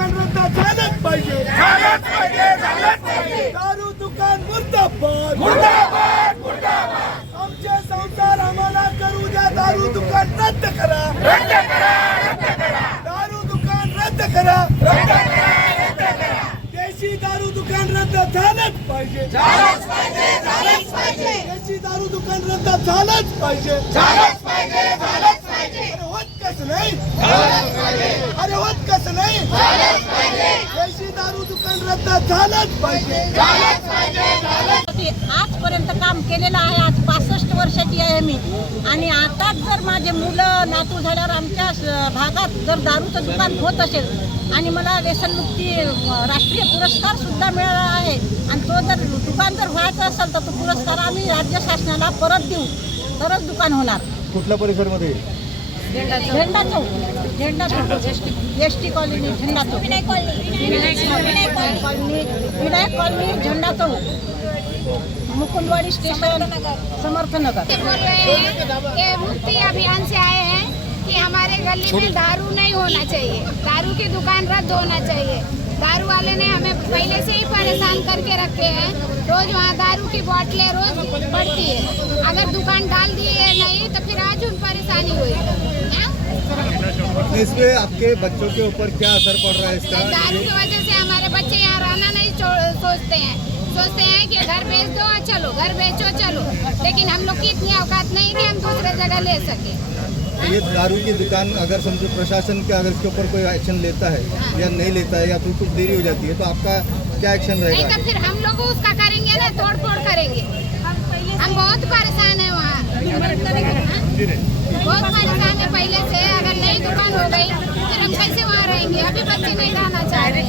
दुकान रद्द झालंच पाहिजे, झालंच पाहिजे, झालंच पाहिजे. दारू दुकान मुर्दाबाद, मुर्दाबाद, मुर्दाबाद. आमचे संसार आम्हाला करू द्या, दारू दुकान रद्द करा, रद्द करा, रद्द करा, दारू दुकान रद्द करा, रद्द करा, रद्द करा. देशी दारू दुकान रद्द झालंच पाहिजे, झालंच पाहिजे, झालंच पाहिजे, देशी दारू दुकान रद्द झालंच पाहिजे, झालंच पाहिजे, झालंच पाहिजे. अरे होत कसं नाही, झालंच पाहिजे, अरे होत कसं नाही, झालंच पाहिजे, देशी दारू दुकान रद्द झालंच पाहिजे. झालंच पाहिजे, झालंच. आजपर्यंत काम केलेलं आहे. आज 65 वर्षाची आहे मी. आणि आताच जर माझे मुलं नातू झाल्यावर आमच्या भागात जर दारूचं दुकान होत असेल आणि मला व्यसनमुक्ती राष्ट्रीय पुरस्कार सुद्धा मिळाला आहे आणि तो जर दुकान जर व्हायचं असेल तर तो पुरस्कार आम्ही राज्य शासनाला परत देऊ तरच दुकान होणार. कुठल्या परिसरमध्ये? झेंडा चौक, झेंडा चौक, एस टी कॉलनी, झेंडा चौक, विनायक कॉलनी, झेंडा चौक, मुकुंदवाड़ी स्टेशन, समर्थ नगर. बोल रहे हैं कि मुक्ति अभियान से आए हैं कि हमारे गली में दारू नहीं होना चाहिए, दारू की दुकान रद्द होना चाहिए. दारू वाले ने हमें पहले से ही परेशान करके रखे हैं. रोज वहाँ दारू की बोतलें रोज बढ़ती है. अगर दुकान डाल दिए नहीं तो फिर आज उन परेशानी हुई. इस पे आपके बच्चों के ऊपर क्या असर पड़ रहा है इसका? दारू की वजह से हमारे बच्चे यहाँ रहना नहीं सोचते हैं कि घर बेच दो चलो, घर बेचो चलो, लेकिन हम लोग की इतनी औकात नहीं कि हम दूसरे जगह ले सके. ये दारू की दुकान अगर समझो प्रशासन का अगर इसके ऊपर कोई एक्शन लेता है या नहीं लेता है या फिर कुछ देरी हो जाती है तो आपका क्या एक्शन नहीं रहेगा? तो फिर हम लोग उसका करेंगे ना, तोड़ फोड़ करेंगे. हम बहुत परेशान है वहाँ, बहुत परेशान है पहले से. अगर नई दुकान हो गई फिर हम कैसे वहाँ रहेंगे? अभी बच्चे नहीं रहना चाह रहे.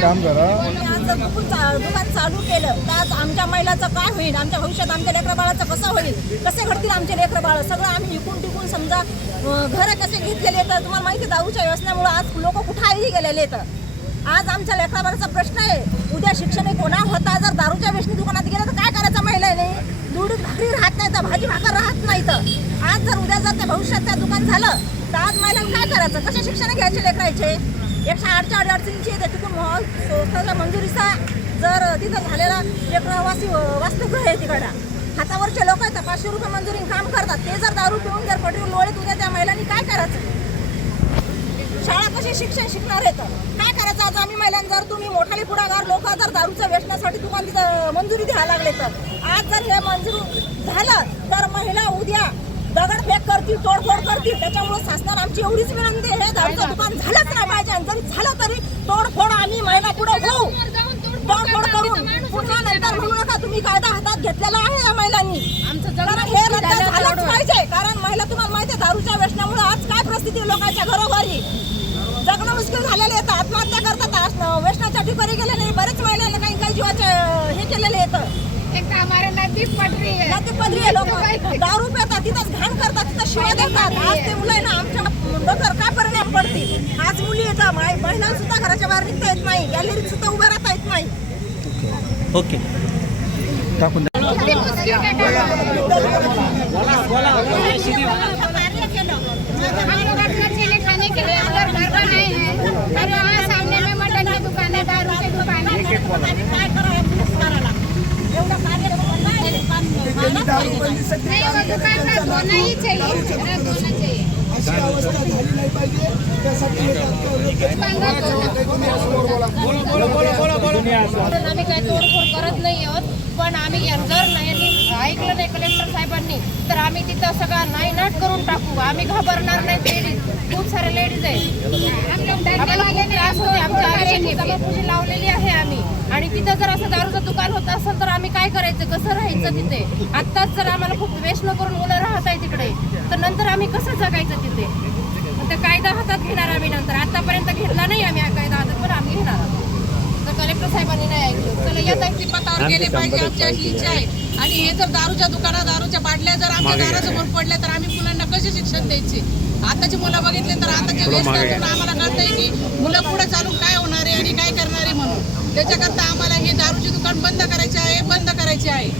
काम करा. आज जर दुकान चालू केलं तर आज आमच्या महिलाचं काय होईल? आमच्या भविष्यात आमच्या लेकरं बाळाचं कसं होईल? कसे घडतील आमचे लेकरं बाळ? सगळं आम्ही विकून टिकून समजा घरं कसे घेतलेले तर तुम्हाला माहिती आहे दारूच्या व्यसनामुळे आज लोक कुठाही गेलेले तर आज आमच्या लेकरा बाळाचा प्रश्न आहे. उद्या शिक्षण होणार होता जर दारूच्या व्यसनी दुकानात गेलं तर काय करायचं? महिलाने दूध भाकरी राहत नाही तर भाजी भाकर राहत नाही तर आज जर उद्या जर त्या भविष्यात त्या दुकान झालं तर आज महिलांना काय करायचं? कसे शिक्षण घ्यायचे लेकरायचे? 108च्या अडचणीची तिथून संस्थाच्या मंजुरीचा जर तिथं झालेला एक वास्तुगृह आहे तिकडं हातावरचे लोक आहेत 500 रुपये मंजुरी काम करतात. ते जर दारू पिऊन जर पटीवर लोळीत उद्या त्या महिलांनी काय करायचं? शाळा कशी शिक्षण शिकणार आहेत? काय करायचं? आज आम्ही महिलांना जर तुम्ही मोठाले पुढाकार लोक जर दारूच्या व्यसनासाठी दुकान तिथं मंजुरी द्यायला लागले तर आज जर हे मंजूर झालं तर महिला उद्या दगडफेक करतील, तोडफोड करतील. त्याच्यामुळे शासनाला आमची एवढीच विनंती आहे, दारूचं दुकान झालंच नाही पाहिजे. आणि जरी झालं तरी तोडफोड आम्ही महिला पुढे होऊ, तोडफोड करून पुन्हा नंतर म्हणू नका तुम्ही कायदा हातात घेतलेला आहे या महिलांनी. कारण हे रद्द झालंच पाहिजे. कारण महिला तुम्हाला माहिती आहे दारूच्या व्यसनामुळे आज काय परिस्थिती आहे लोकांच्या घरोघरी जगणं मुश्किल झालेले येतं, आत्महत्या करतात. व्यसनाच्या ठिकाणी गेले नाही बरेच महिलांना काही जीवाचे हे केलेले येतं. एक तर हमारे नजदीक पड़ रही है, लोक दारू पितात तिथंच घाण करतात, तिथं शिवाय देतात. आज ते मुलांना आमच्या डोक्यावर काय परिणाम पडतील? आज मुली येतात महिला सुद्धा घराच्या बाहेर निघता येत नाही, गॅलरीत सुद्धा उभं राहता येत नाही. ओके टाकून द्या. हम लोग अपना चीज़ें खाने के लिए अगर घर पर नहीं है और वहाँ सामने में मटन की दुकान है, दारू की दुकान है, दारूबंदी सगळी नहीं वो दुकान रद्द होना ही चाहिए, रद्द होना चाहिए. अशी अवस्था झाली नाही पाहिजे. त्यासाठी हे आम्ही काय तोडफोड करत नाही आहोत, पण आम्ही जर नाही ऐकलं नाही कलेक्टर साहेबांनी तर आम्ही तिथं सगळं नायनाट करून टाकू. आम्ही घाबरणार नाही. लेडीज खूप सारे लेडीज आहेत, आम्हाला खूप त्रास होते. आमच्या आयुष्याची जबाबदारी लावलेली आहे आम्ही. आणि तिथं जर असं दारूचं दुकान होत असेल तर आम्ही काय करायचं? कसं राहायचं तिथे? आत्ताच जर आम्हाला खूप व्यसन करून मुलं राहत आहे तिकडे तर नंतर आम्ही कसं जगायचं तिथे? तर कायदा हातात घेणार आम्ही नंतर. आतापर्यंत घेतला नाही आम्ही हा कायदा हातात, पण आम्ही घेणार आहोत. तर कलेक्टर साहेबांनी नाही ऐकलं. चला या पतावर गेले पाहिजे आमची अशी इच्छा आहे. आणि हे जर दारूच्या दुकानात दारूच्या बाटल्या जर आमच्या दारासमोर पडल्या तर आम्ही मुलांना कसे शिक्षण द्यायचे? आताची मुलं बघितले तर आताच्या व्यवस्थेतून आम्हाला कळतंय की मुलं पुढे चालून काय होणार आहे आणि काय करणार आहे म्हणून. त्याच्याकरता आम्हाला हे दारूची दुकान बंद करायचे आहे, बंद करायचे आहे.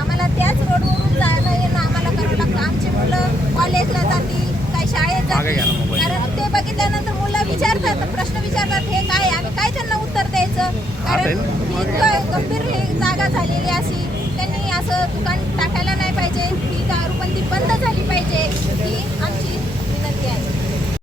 आम्हाला त्याच रोडवरून जायला येणं आम्हाला करावं लागतं. आमची मुलं कॉलेजला जातील, काही करायचं. कारण ते बघितल्यानंतर मुलं विचारतात, प्रश्न विचारतात, हे काय, आम्ही काय त्यांना उत्तर द्यायचं. कारण ही इतकं गंभीर ही जागा झालेली अशी, त्यांनी असं दुकान टाकायला नाही पाहिजे. ही